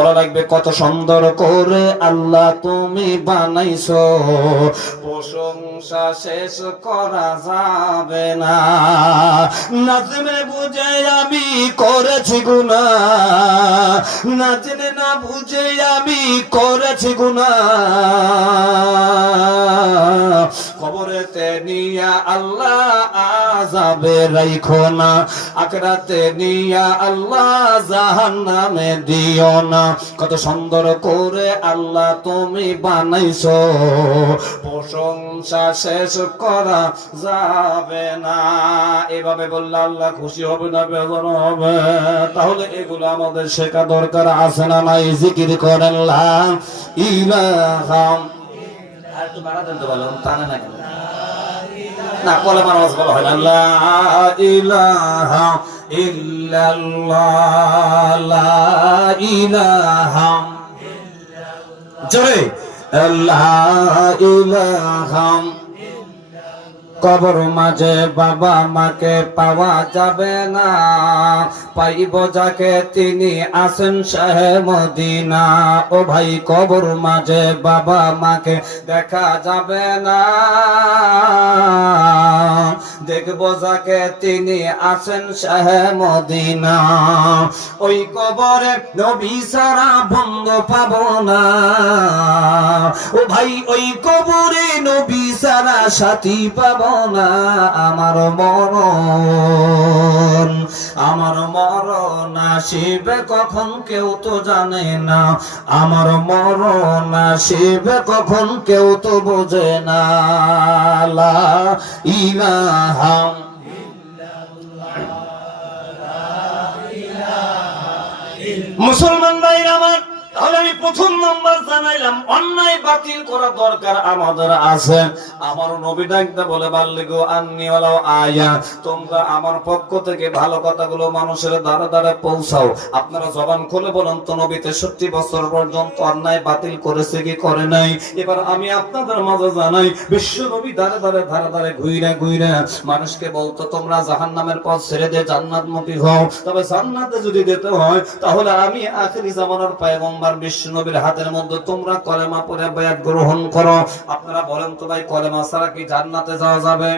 বলা লাগবে কত সুন্দর করে আল্লাহ তুমি বানাইছো, প্রশংসা শেষ করা যাবে না। না জেনে বুঝে আমি করেছি গুনাহ, না জেনে না বুঝে আমি করেছি গুনাহ, কবরেতে নিয়া আল্লাহ আযাবে রাইখো না, আখিরাতে নিয়া আল্লাহ জাহান্নামে দিও না। কত সুন্দর করে আল্লাহ তুমি বানাইছো, প্রশংসা শেষ করা যাবে না। এভাবে বললে আল্লাহ খুশি হবে না বেজার হবে? তাহলে এগুলো আমাদের শেখা দরকার আছে না নাই? জিকির করেন লা ইলাহা, আর একটু বাড়া দেন তো, বলো টানে না কেন? না কলেমার আওয়াজ বলা হয় না। লা ইলাহা ইল্লাল্লাহ, লা ইলাহা, জোরে লা ইলাহা। কবর মাঝে বাবা মাকে পাওয়া যাবে না, পাইব যাকে তিনি আছেন শাহে মদিনা। ও ভাই কবর মাঝে বাবা মাকে দেখা যাবে না, দেখব যাকে তিনি আছেন শাহে মদিনা। ওই কবরে নবী সারা বন্ধ পাবো না, ও ভাই ওই কবরে নবী সারা সাথী পাবো না। আমার মরণ আসিবে কখন কেউ তো জানে না, আমার মরণ আসিবে কখন কেউ তো বোঝে না। লা ইলাহা মুসলমান ভাইরা আমার, তাহলে আমি প্রথম নাম্বার জানাইলাম অন্যায় বাতিল করা দরকার আমাদের আছে। আমার নবী ডাকতে বলে বাল্লিগো আন্নি ওয়ালাউ আয়া, তোমরা আমার পক্ষ থেকে ভালো কথাগুলো মানুষের দ্বারা দ্বারা পৌঁছাও। আপনারা জবান খুলে বলেন তো নবী 63 বছর পর্যন্ত অন্যায় বাতিল করেছে কি করে নাই? এবার আমি আপনাদের মাঝে জানাই, বিশ্ব নবী দ্বারে দ্বারে ধারে ধারে ঘুইরা ঘুইরা মানুষকে বলতো তোমরা জাহান্নামের পথ ছেড়ে দিয়ে জান্নাতমুখী হও। তবে জান্নাতে যদি যেতে হয় তাহলে আমি আখিরি জামানার পয়গম্বর বিশ্ব নবীর হাতের মধ্যে তোমরা কলেমা পড়ে বায়াত গ্রহণ করো। আপনারা বলেন তো ভাই কলেমা ছাড়া কি জান্নাতে যাওয়া যাবে?